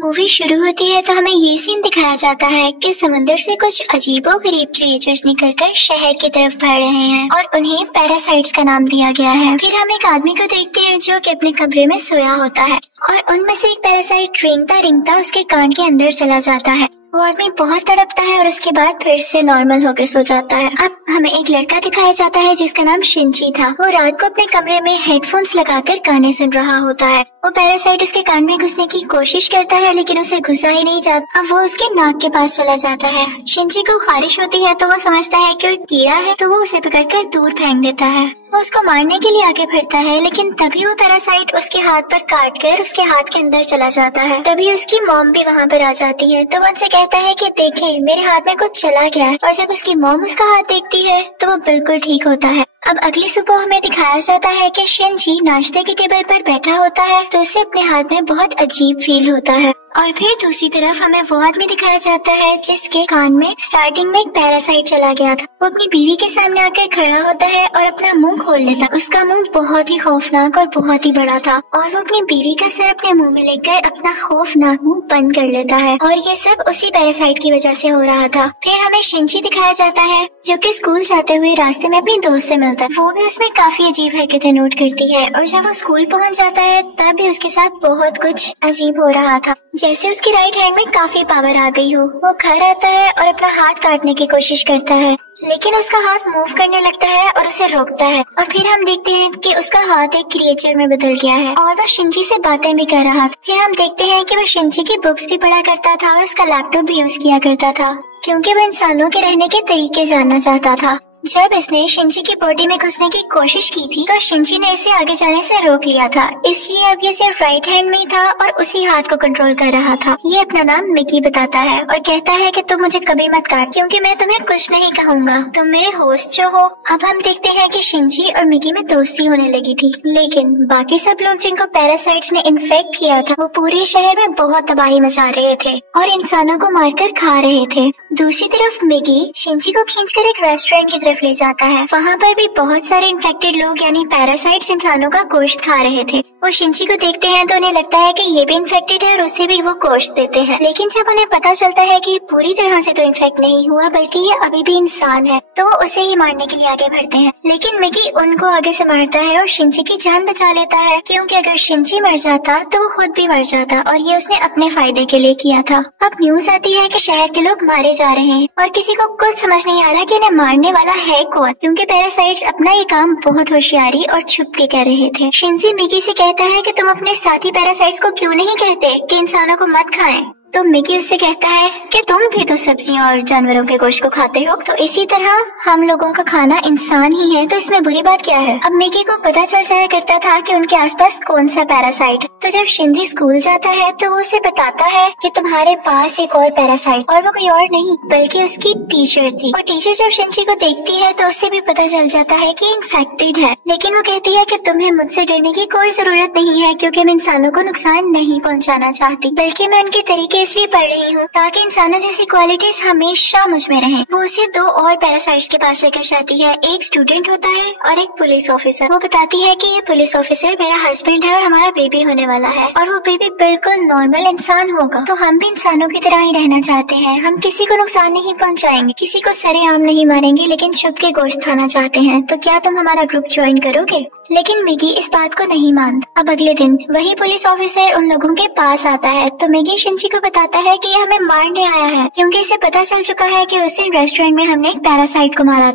Movie शुरू होती है तो हमें ये सीन दिखाया जाता है कि समुद्र से कुछ अजीबोगरीब क्रिएचर्स निकलकर शहर की तरफ बढ़ रहे हैं और उन्हें पैरासाइट्स का नाम दिया गया है। फिर हम एक आदमी को देखते हैं जो कि अपने कमरे में सोया होता है और उनमें से एक पैरासाइट रेंगता रेंगता उसके कान के अंदर चला जाता है। वो आदमी बहुत तड़पता है और उसके बाद फिर से नॉर्मल होकर सो जाता है। अब हमें एक लड़का दिखाया जाता है जिसका नाम शिंची था। वो रात को अपने कमरे में हेडफोन्स लगाकर गाने सुन रहा होता है। वो पैरासाइट उसके कान में घुसने की कोशिश करता है लेकिन उसे घुसा ही नहीं जाता। अब वो उसके नाक के पास चला जाता है। शिंची को खारिश होती है तो वो समझता है कि वो कीड़ा है, तो वो उसे पकड़कर दूर फेंक देता है। वो उसको मारने के लिए आगे बढ़ता है लेकिन तभी वो पैरासाइट उसके हाथ पर काट कर उसके हाथ के अंदर चला जाता है। तभी उसकी मॉम भी वहाँ पर आ जाती है तो वो उनसे कहता है कि देखें, मेरे हाथ में कुछ चला गया है। और जब उसकी मॉम उसका हाथ देखती है तो वो बिल्कुल ठीक होता है। अब अगली सुबह हमें दिखाया जाता है कि शिंची नाश्ते की टेबल पर बैठा होता है तो उसे अपने हाथ में बहुत अजीब फील होता है। और फिर दूसरी तरफ हमें वो आदमी दिखाया जाता है जिसके कान में स्टार्टिंग में एक पैरासाइट चला गया था। वो अपनी बीवी के सामने आकर खड़ा होता है और अपना मुंह खोल लेता। उसका मुंह बहुत ही खौफनाक और बहुत ही बड़ा था और वो अपनी बीवी का सर अपने मुंह में लेकर अपना खौफनाक मुंह बंद कर लेता है और ये सब उसी पैरासाइट की वजह से हो रहा था। फिर हमें शिंची दिखाया जाता है जो कि स्कूल जाते हुए रास्ते में अपनी दोस्त से मिलता है। वो भी उसमें काफी अजीब हरकतें नोट करती है और जब वो स्कूल पहुंच जाता है तब भी उसके साथ बहुत कुछ अजीब हो रहा था, जैसे उसकी राइट हैंड में काफी पावर आ गई हो। वो घर आता है और अपना हाथ काटने की कोशिश करता है लेकिन उसका हाथ मूव करने लगता है और उसे रोकता है। और फिर हम देखते हैं कि उसका हाथ एक क्रिएचर में बदल गया है और वो शिंची से बातें भी कर रहा था। फिर हम देखते हैं कि वो शिंची की बुक्स भी पढ़ा करता था और उसका लैपटॉप भी यूज किया करता था क्योंकि वो इंसानों के रहने के तरीके जानना चाहता था। जब इसने शिंची की बॉडी में घुसने की कोशिश की थी तो शिंची ने इसे आगे जाने से रोक लिया था, इसलिए अब ये सिर्फ राइट हैंड में ही था और उसी हाथ को कंट्रोल कर रहा था। ये अपना नाम मिकी बताता है और कहता है कि तुम मुझे कभी मत काट क्योंकि मैं तुम्हें कुछ नहीं कहूँगा, तुम मेरे होस्ट जो हो। अब हम देखते हैं कि शिंची और मिकी में दोस्ती होने लगी थी लेकिन बाकी सब लोग जिनको पैरासाइट्स ने इन्फेक्ट किया था वो पूरे शहर में बहुत तबाही मचा रहे थे और इंसानों को मारकर खा रहे थे। दूसरी तरफ मिकी शिंची को खींचकर एक रेस्टोरेंट की ले जाता है। वहाँ पर भी बहुत सारे इन्फेक्टेड लोग यानी पैरासाइट्स इंसानों का गोश्त खा रहे थे। वो शिंची को देखते हैं तो उन्हें लगता है कि ये भी इन्फेक्टेड है और उसे भी वो गोश्त देते हैं। लेकिन जब उन्हें पता चलता है कि पूरी तरह से तो इन्फेक्ट नहीं हुआ बल्कि ये अभी भी इंसान है तो वो उसे ही मारने के लिए आगे बढ़ते हैं। लेकिन मिकी उनको आगे से मारता है और शिंची की जान बचा लेता है क्योंकि अगर शिंची मर जाता तो वो खुद भी मर जाता और ये उसने अपने फायदे के लिए किया था। अब न्यूज आती है कि शहर के लोग मारे जा रहे हैं और किसी को कुछ समझ नहीं आ रहा कि इन्हें मारने वाला है कौन, क्योंकि पैरासाइट्स अपना ये काम बहुत होशियारी और छुप के कर रहे थे। शिंची मिकी से कहता है कि तुम अपने साथी पैरासाइट्स को क्यों नहीं कहते कि इंसानों को मत खाएं। तो मिकी उससे कहता है कि तुम भी तो सब्जियां और जानवरों के गोश्त को खाते हो, तो इसी तरह हम लोगों का खाना इंसान ही है, तो इसमें बुरी बात क्या है। अब मिकी को पता चल जाया करता था कि उनके आसपास कौन सा पैरासाइट है। तो जब शिंजी स्कूल जाता है तो वो उसे बताता है कि तुम्हारे पास एक और पैरासाइट, और वो कोई और नहीं बल्कि उसकी टीचर थी। और टीचर जब शिंजी को देखती है तो उससे भी पता चल जाता है कि इन्फेक्टेड है, लेकिन वो कहती है कि तुम्हें मुझसे डरने की कोई जरूरत नहीं है क्योंकि मैं इंसानों को नुकसान नहीं पहुँचाना चाहती, बल्कि मैं उनके तरीके इसलिए पढ़ रही हूँ ताकि इंसानों जैसी क्वालिटीज हमेशा मुझ में रहें। वो उसे दो और पैरासाइट्स के पास लेकर जाती है, एक स्टूडेंट होता है और एक पुलिस ऑफिसर। वो बताती है कि ये पुलिस ऑफिसर मेरा हस्बैंड है और हमारा बेबी होने वाला है और वो बेबी बिल्कुल नॉर्मल इंसान होगा, तो हम भी इंसानों की तरह ही रहना चाहते हैं। हम किसी को नुकसान नहीं पहुँचाएंगे, किसी को सरेआम नहीं मारेंगे, लेकिन छुप के गोश्त खाना चाहते हैं। तो क्या तुम हमारा ग्रुप ज्वाइन करोगे? लेकिन मिगी इस बात को नहीं मानता। अब अगले दिन वही पुलिस ऑफिसर उन लोगों के पास आता है तो मिगी शिंची को बताता है कि ये हमें मारने आया है क्योंकि इसे पता चल चुका है कि उस दिन रेस्टोरेंट में हमने एक पैरासाइट को मारा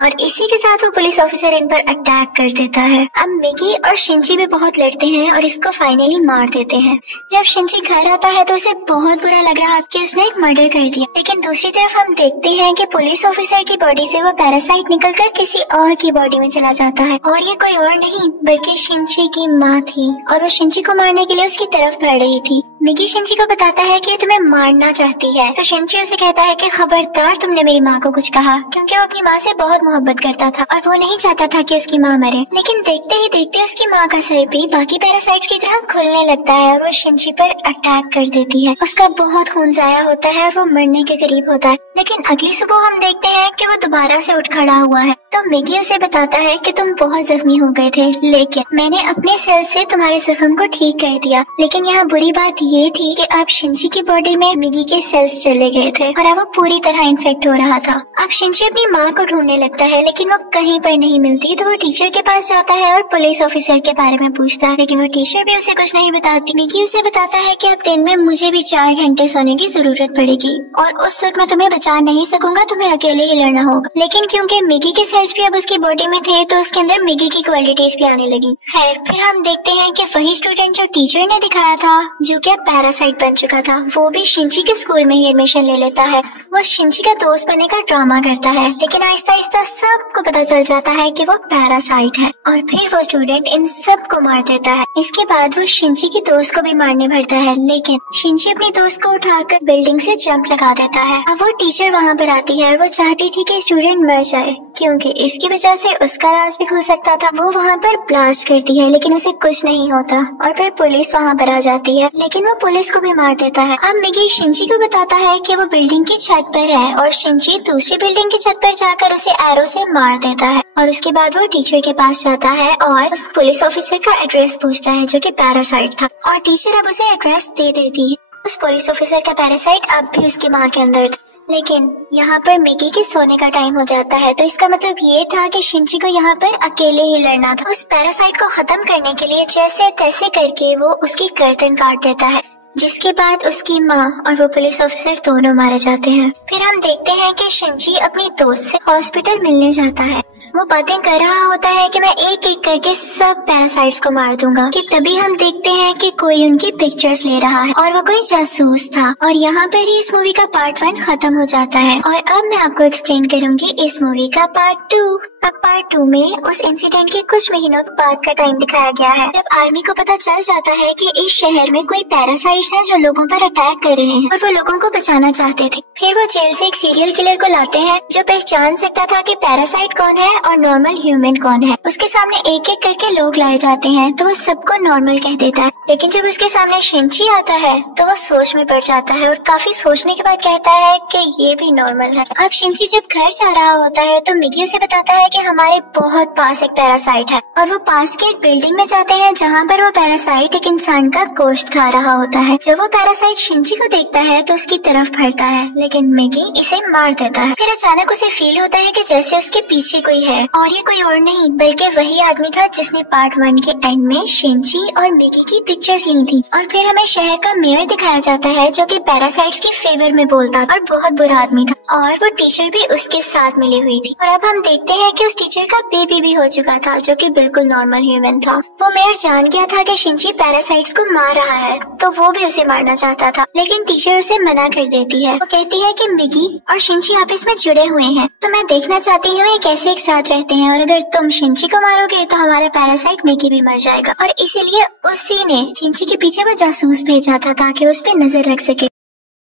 और इसी के साथ वो पुलिस ऑफिसर इन पर अटैक कर देता है। अब मिकी और शिंची भी बहुत लड़ते हैं और इसको फाइनली मार देते हैं। जब शिंची घर आता है तो उसे बहुत बुरा लग रहा कि उसने एक मर्डर कर दिया, लेकिन दूसरी तरफ हम देखते हैं कि पुलिस ऑफिसर की बॉडी से वो पैरासाइट निकलकर किसी और की बॉडी में चला जाता है और ये कोई और नहीं बल्कि शिंची की माँ थी और वो शिंची को मारने के लिए उसकी तरफ बढ़ रही थी। मिकी शिंची को बताता है कि तुम्हें मारना चाहती है, तो शिंची उसे कहता है कि खबरदार तुमने मेरी माँ को कुछ कहा, क्योंकि वो अपनी माँ से बहुत मोहब्बत करता था और वो नहीं चाहता था कि उसकी माँ मरे। लेकिन देखते ही देखते उसकी माँ का सर भी बाकी पैरासाइट्स की तरह खुलने लगता है और वो शिंची पर अटैक कर देती है। उसका बहुत खून जाया होता है और वो मरने के करीब होता है। लेकिन अगली सुबह हम देखते हैं कि वो दोबारा से उठ खड़ा हुआ है। तो मिगी उसे बताता है कि तुम बहुत जख्मी हो गए थे, लेकिन मैंने अपने सेल से तुम्हारे जख्म को ठीक कर दिया। लेकिन यहाँ बुरी बात ये थी कि अब शिंची की बॉडी में मिगी के सेल्स चले गए थे और अब वो पूरी तरह इन्फेक्ट हो रहा था। अब शिंची अपनी माँ को ढूंढने लगता है, लेकिन वो कहीं पर नहीं मिलती, तो वो टीचर के पास जाता है और पुलिस ऑफिसर के बारे में पूछता है, लेकिन वो टीचर भी उसे कुछ नहीं बताती। मिगी उसे बताता है कि अब दिन में मुझे भी 4 घंटे सोने की जरूरत पड़ेगी और उस वक्त मैं तुम्हें बचा नहीं सकूंगा, तुम्हें अकेले ही लड़ना होगा। लेकिन क्योंकि मिगी के सेल्स भी अब उसकी बॉडी में थे, तो उसके अंदर मिगी की क्वालिटीज भी आने लगी। खैर, फिर हम देखते हैं कि वही स्टूडेंट जो टीचर ने दिखाया था, जो कि अब पैरासाइट बन चुका था, वो भी शिंची के स्कूल में ही एडमिशन ले लेता है। वो शिंची का दोस्त बनने का ड्रामा करता है, लेकिन आहिस्ता आहिस्ता सबको पता चल जाता है कि वो पैरासाइट है और फिर वो स्टूडेंट इन सबको मार देता है। इसके बाद वो शिंची की दोस्त को भी मारने भरता है, लेकिन शिंची अपनी दोस्त को उठाकर बिल्डिंग से जंप लगा देता है। अब वो टीचर वहाँ पर आती है, वो चाहती थी कि स्टूडेंट मर जाए क्योंकि इसकी वजह से उसका राज भी खुल सकता था। वो वहाँ पर ब्लास्ट करती है, लेकिन उसे कुछ नहीं होता और फिर पुलिस वहाँ पर आ जाती है, लेकिन वो पुलिस को भी मार देता है। अब मिगी शिंची को बताता है कि वो बिल्डिंग की छत पर है और शिंची दूसरी बिल्डिंग की छत पर जाकर उसे एरो से मार देता है। और उसके बाद वो टीचर के पास जाता है और उस पुलिस ऑफिसर का एड्रेस पूछता है, जो कि पैरासाइट था, और टीचर अब उसे एड्रेस दे देती है। उस पुलिस ऑफिसर का पैरासाइट अब भी उसकी माँ के अंदर था, लेकिन यहाँ पर मिगी के सोने का टाइम हो जाता है, तो इसका मतलब ये था कि शिंची को यहाँ पर अकेले ही लड़ना था। उस पैरासाइट को खत्म करने के लिए जैसे तैसे करके वो उसकी गर्दन काट देता है, जिसके बाद उसकी माँ और वो पुलिस ऑफिसर दोनों मारे जाते हैं। फिर हम देखते हैं कि शिंची अपनी दोस्त से हॉस्पिटल मिलने जाता है। वो बातें कर रहा होता है कि मैं एक एक करके सब पैरासाइट्स को मार दूंगा, कि तभी हम देखते हैं कि कोई उनकी पिक्चर्स ले रहा है और वो कोई जासूस था। और यहाँ पर ही इस मूवी का पार्ट 1 खत्म हो जाता है और अब मैं आपको एक्सप्लेन करूंगी इस मूवी का पार्ट 2। अब पार्ट 2 में उस इंसिडेंट के कुछ महीनों बाद का टाइम दिखाया गया है, जब आर्मी को पता चल जाता है कि इस शहर में कोई पैरासाइट्स हैं जो लोगों पर अटैक कर रहे हैं और वो लोगों को बचाना चाहते थे। फिर वो जेल से एक सीरियल किलर को लाते हैं जो पहचान सकता था कि पैरासाइट कौन है और नॉर्मल ह्यूमन कौन है। उसके सामने एक एक करके लोग लाए जाते हैं, तो वो सबको नॉर्मल कह देता है, लेकिन जब उसके सामने शिंची आता है तो वो सोच में पड़ जाता है और काफी सोचने के बाद कहता है कि ये भी नॉर्मल है। अब शिंची जब घर जा रहा होता है तो मिगी उसे बताता है कि हमारे बहुत पास एक पैरासाइट है, और वो पास के एक बिल्डिंग में जाते हैं जहाँ पर वो पैरासाइट एक इंसान का गोश्त खा रहा होता है। जब वो पैरासाइट शिंची को देखता है तो उसकी तरफ बढ़ता है, लेकिन मिगी इसे मार देता है। फिर अचानक उसे फील होता है कि जैसे उसके पीछे कोई है, और ये कोई और नहीं बल्कि वही आदमी था जिसने पार्ट 1 के एंड में शिंची और मिगी की पिक्चर्स ली थी। और फिर हमें शहर का मेयर दिखाया जाता है जो कि पैरासाइट्स के फेवर में बोलता था और बहुत बुरा आदमी था, और वो टीचर भी उसके साथ मिली हुई थी। और अब हम देखते हैं कि उस टीचर का बेबी भी हो चुका था जो कि बिल्कुल नॉर्मल ह्यूमन था। वो मेयर जान गया था कि शिंची पैरासाइट्स को मार रहा है, तो वो भी उसे मारना चाहता था, लेकिन टीचर उसे मना कर देती है। वो कहती है कि मिगी और शिंची आपस में जुड़े हुए हैं, तो मैं देखना चाहती हूँ ये कैसे एक साथ रहते हैं, और अगर तुम शिंची को मारोगे तो हमारा पैरासाइट मिगी भी मर जाएगा। और इसीलिए उसी ने शिंची के पीछे वो जासूस भेजा था ताकि उस पर नजर रख सके।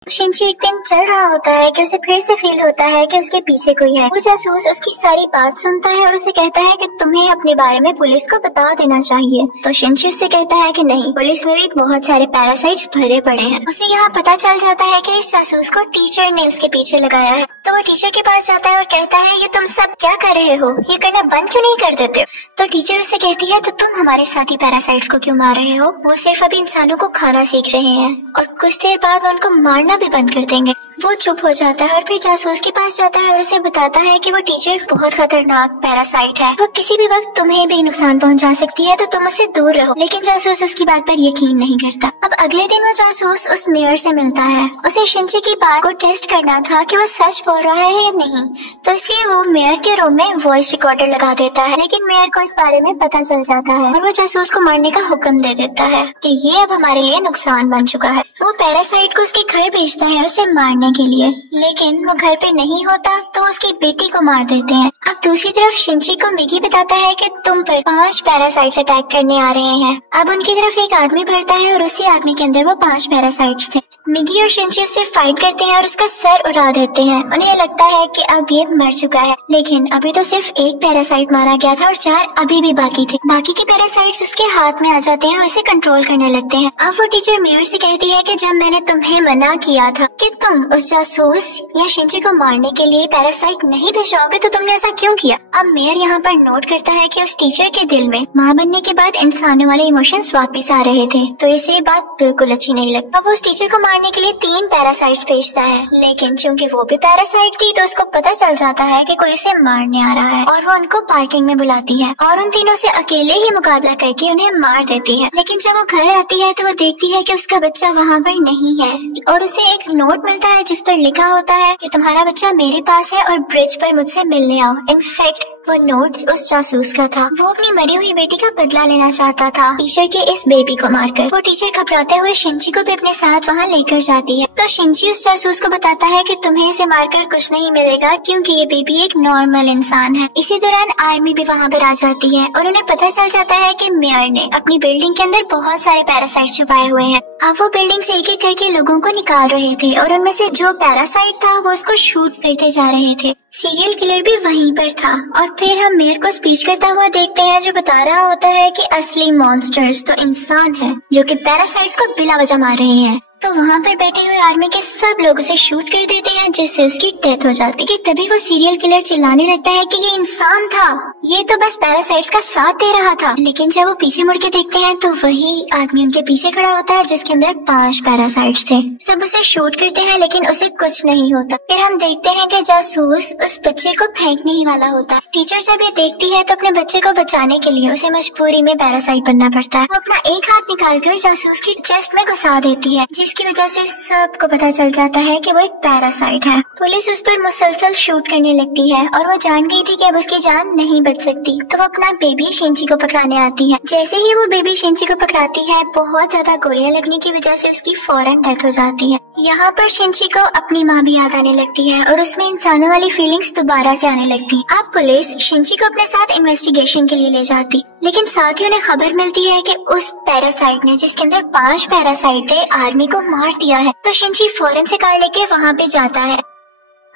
शिंची एक दिन चल रहा होता है कि उसे फिर से फील होता है कि उसके पीछे कोई है। वो जासूस उसकी सारी बात सुनता है और उसे कहता है कि तुम्हें अपने बारे में पुलिस को बता देना चाहिए। तो शिंची उससे कहता है कि नहीं, पुलिस में भी बहुत सारे पैरासाइट्स भरे पड़े हैं। उसे यहाँ पता चल जाता है कि इस जासूस को टीचर ने उसके पीछे लगाया है। तो वो टीचर के पास जाता है और कहता है ये तुम सब क्या कर रहे हो, ये करना बंद क्यों नहीं कर देते? तो टीचर उससे कहती है तो तुम हमारे साथी पैरासाइट्स को क्यों मार रहे हो? वो सिर्फ अभी इंसानों को खाना सीख रहे हैं और कुछ देर बाद वो उनको मारना भी बंद कर देंगे। वो चुप हो जाता है और फिर जासूस के पास जाता है और उसे बताता है कि वो टीचर बहुत खतरनाक पैरासाइट है, वो किसी भी वक्त तुम्हें भी नुकसान पहुंचा सकती है, तो तुम उससे दूर रहो। लेकिन जासूस उसकी बात पर यकीन नहीं करता। अब अगले दिन वो जासूस उस मेयर से मिलता है। उसे शिंची की बात को टेस्ट करना था कि वो सच बोल रहा है या नहीं, तो इसलिए वो मेयर के रूम में वॉइस रिकॉर्डर लगा देता है। लेकिन मेयर को इस बारे में पता चल जाता है और वो जासूस को मारने का हुक्म दे देता है कि ये अब हमारे लिए नुकसान बन चुका है। वो पैरासाइट को उसके घर भेजता है उसे मारने के लिए, लेकिन वो घर पे नहीं होता तो उसकी बेटी को मार देते हैं। अब दूसरी तरफ शिंची को मिगी बताता है कि तुम पर 5 पैरासाइट्स अटैक करने आ रहे हैं। अब उनकी तरफ एक आदमी बढ़ता है और उसी आदमी के अंदर वो 5 पैरासाइट्स थे। मिगी और शिंची उससे फाइट करते हैं और उसका सर उड़ा देते हैं। उन्हें लगता है कि अब ये मर चुका है, लेकिन अभी तो सिर्फ एक पैरासाइट मारा गया था और 4 अभी भी बाकी थे। बाकी के पैरासाइट्स उसके हाथ में आ जाते हैं और उसे कंट्रोल करने लगते हैं। अब वो टीचर मेयर से कहती है कि जब मैंने तुम्हें मना किया था कि तुम उस जासूस या शिंची को मारने के लिए पैरासाइट नहीं भिजवाओगे तो तुमने ऐसा क्यों किया। अब मेयर यहाँ पर नोट करता है कि उस टीचर के दिल में माँ बनने के बाद इंसानों वाले इमोशंस वापस आ रहे थे, तो इसे ये बात बिल्कुल अच्छी नहीं लगती। अब उस टीचर को मारने के लिए 3 पैरासाइट्स भेजता है, लेकिन चूंकि वो भी पैरासाइट थी तो उसको पता चल जाता है कि कोई उसे मारने आ रहा है और वो उनको पार्किंग में बुलाती है और उन तीनों से अकेले ही मुकाबला करके उन्हें मार देती है। लेकिन जब वो घर आती है तो वो देखती है कि उसका बच्चा वहाँ पर नहीं है और उसे एक नोट मिलता है जिस पर लिखा होता है कि तुम्हारा बच्चा मेरे पास है और ब्रिज पर मुझसे मिलने आओ। इनफैक्ट वो नोट उस जासूस का था। वो अपनी मरी हुई बेटी का बदला लेना चाहता था टीचर के इस बेबी को मारकर। वो टीचर घबराते हुए शिंची को भी अपने साथ वहाँ लेकर जाती है, तो शिंची उस जासूस को बताता है कि तुम्हें इसे मारकर कुछ नहीं मिलेगा क्योंकि ये बेबी एक नॉर्मल इंसान है। इसी दौरान आर्मी भी वहाँ पर आ जाती है और उन्हें पता चल जाता है कि मेयर ने अपनी बिल्डिंग के अंदर बहुत सारे पैरासाइट छुपाए हुए हैं। अब वो बिल्डिंग से एक एक करके लोगों को निकाल रहे थे और उनमें से जो पैरासाइट था वो उसको शूट करते जा रहे थे। सीरियल किलर भी वहीं पर था और फिर हम मेयर को स्पीच करता हुआ देखते हैं जो बता रहा होता है कि असली मॉन्स्टर्स तो इंसान है जो कि पैरासाइट्स को बिला वजह मार रहे हैं। तो वहाँ पर बैठे हुए आर्मी के सब लोग उसे शूट कर देते हैं जिससे उसकी डेथ हो जाती है। तभी वो सीरियल किलर चिल्लाने लगता है कि ये इंसान था, ये तो बस पैरासाइट्स का साथ दे रहा था। लेकिन जब वो पीछे मुड़ के देखते हैं तो वही आदमी उनके पीछे खड़ा होता है जिसके अंदर 5 पैरासाइट्स थे। सब उसे शूट करते हैं लेकिन उसे कुछ नहीं होता। फिर हम देखते हैं कि जासूस उस बच्चे को फेंकने ही वाला होता है। टीचर जब ये देखती है तो अपने बच्चे को बचाने के लिए उसे मजबूरी में पैरासाइट बनना पड़ता है। वो अपना एक हाथ निकालकर जासूस की चेस्ट में घुसा देती है जिसकी वजह से सबको पता चल जाता है कि वो एक पैरासाइट है। पुलिस उस पर मुसलसल शूट करने लगती है और वो जान गई थी कि अब उसकी जान नहीं बच सकती, तो वो अपना बेबी शिंची को पकड़ाने आती है। जैसे ही वो बेबी शिंची को पकड़ाती है बहुत ज्यादा गोलियां लगने की वजह से उसकी फौरन डेथ हो जाती है। यहाँ पर शिंची को अपनी माँ भी याद आने लगती है और उसमें इंसानों वाली फीलिंग्स दोबारा से आने लगती। अब पुलिस शिंची को अपने साथ इन्वेस्टिगेशन के लिए ले जाती, लेकिन साथ ही उन्हें खबर मिलती है कि उस पैरासाइट ने जिसके अंदर 5 पैरासाइट थे आर्मी को मार दिया है। तो शिंची फौरन से कार लेके वहाँ पे जाता है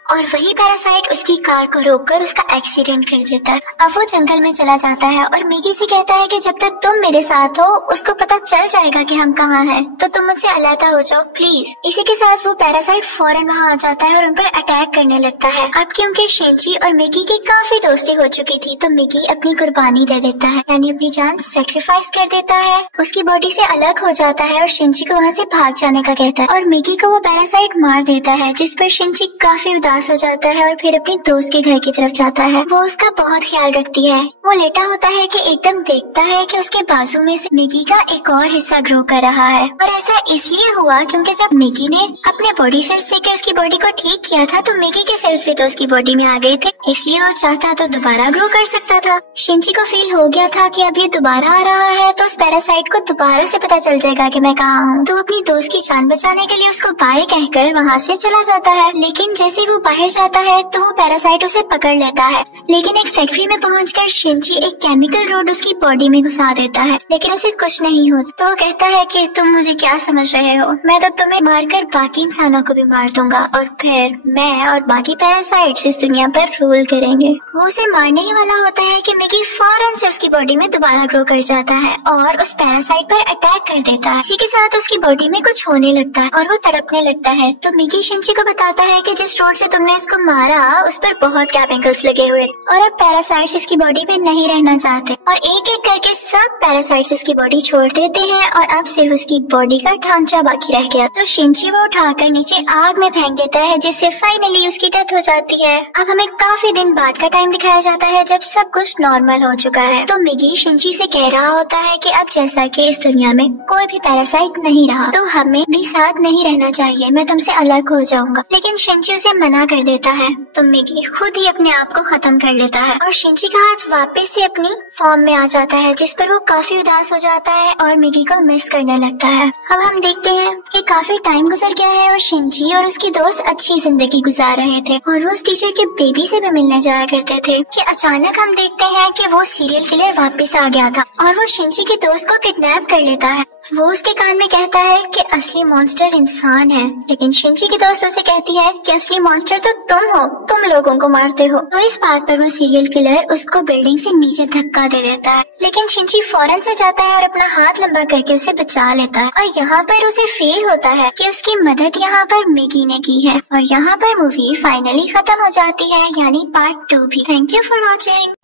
और वही पैरासाइट उसकी कार को रोककर उसका एक्सीडेंट कर देता है। अब वो जंगल में चला जाता है और मिगी से कहता है कि जब तक तुम मेरे साथ हो उसको पता चल जाएगा कि हम कहाँ हैं, तो तुम मुझसे अलग हो जाओ प्लीज। इसी के साथ वो पैरासाइट फौरन वहाँ आ जाता है और उन पर अटैक करने लगता है। अब क्योंकि शिंची और मिगी की काफी दोस्ती हो चुकी थी तो मिगी अपनी कुर्बानी दे देता है, यानी अपनी जान सेक्रीफाइस कर देता है, उसकी बॉडी से अलग हो जाता है और शिंची को वहाँ से भाग जाने का कहता है और मिगी को वो पैरासाइट मार देता है, जिस पर शिंची काफी उदास हो जाता है और फिर अपनी दोस्त के घर की तरफ जाता है। वो उसका बहुत ख्याल रखती है। वो लेटा होता है कि एकदम देखता है कि उसके बाजू में से मिगी का एक और हिस्सा ग्रो कर रहा है और ऐसा इसलिए हुआ क्योंकि जब मिगी ने अपने बॉडी सेल्स लेकर उसकी बॉडी को ठीक किया था तो मिगी के सेल्स भी तो उसकी बॉडी में आ गए थे, इसलिए वो चाहता तो दोबारा ग्रो कर सकता था। शिंची को फील हो गया था कि अब ये दोबारा आ रहा है तो उस पैरासाइट को दोबारा से पता चल जाएगा कि मैं कहाँ हूँ, तो अपनी दोस्त की जान बचाने के लिए उसको बाय कहकर वहाँ से चला जाता है। लेकिन जैसे वो बाहर जाता है तो वो पैरासाइट उसे पकड़ लेता है, लेकिन एक फैक्ट्री में पहुंचकर शिंची एक केमिकल रोड उसकी बॉडी में घुसा देता है, लेकिन उसे कुछ नहीं होता। तो वो कहता है कि तुम मुझे क्या समझ रहे हो, मैं तो तुम्हें मारकर बाकी इंसानों को भी मार दूंगा और फिर मैं और बाकी पैरासाइट्स इस दुनिया पर रूल करेंगे। वो उसे मारने ही वाला होता है कि मिगी फौरन से उसकी बॉडी में दोबारा ग्रो कर जाता है और उस पैरासाइट पर अटैक कर देता है। इसी के साथ उसकी बॉडी में कुछ होने लगता है और वो तड़पने लगता है। तो मिगी शिंची को बताता है कि जिस रोड से तुमने इसको मारा उस पर बहुत केमिकल्स लगे हुए और अब पैरासाइट्स इसकी बॉडी में नहीं रहना चाहते और एक एक करके सब पैरासाइट्स इसकी बॉडी छोड़ देते हैं और अब सिर्फ उसकी बॉडी का ढांचा बाकी रह गया। तो शिंची वो उठाकर नीचे आग में फेंक देता है जिससे फाइनली उसकी डेथ हो जाती है। अब हमें काफी दिन बाद का टाइम दिखाया जाता है जब सब कुछ नॉर्मल हो चुका है। तो मिगी शिंची से कह रहा होता है कि अब जैसा कि इस दुनिया में कोई भी पैरासाइट नहीं रहा तो हमें भी साथ नहीं रहना चाहिए, मैं तुमसे अलग हो जाऊंगा। लेकिन शिंची उसे मना कर देता है तो मिगी खुद ही अपने आप को खत्म कर लेता है और शिंची का हाथ वापस से अपनी फॉर्म में आ जाता है, जिस पर वो काफी उदास हो जाता है और मिगी को मिस करने लगता है। अब हम देखते हैं कि काफी टाइम गुजर गया है और शिंची और उसकी दोस्त अच्छी जिंदगी गुजार रहे थे और वो उस टीचर के बेबी से भी मिलने जाया करते थे कि अचानक हम देखते हैं कि वो सीरियल किलर वापस आ गया था और वो शिंची की दोस्त को किडनैप कर लेता है। वो उसके कान में कहता है कि असली मॉन्स्टर इंसान है, लेकिन शिनची की दोस्त उसे कहती है कि असली मॉन्स्टर तो तुम हो, तुम लोगों को मारते हो। तो इस बात पर वो सीरियल किलर उसको बिल्डिंग से नीचे धक्का दे देता है, लेकिन शिनची फौरन से जाता है और अपना हाथ लंबा करके उसे बचा लेता है। और यहाँ पर उसे फील होता है कि उसकी मदद यहाँ पर मिगी ने की है। और यहाँ पर मूवी फाइनली खत्म हो जाती है, यानी पार्ट 2 भी। Thank you for watching.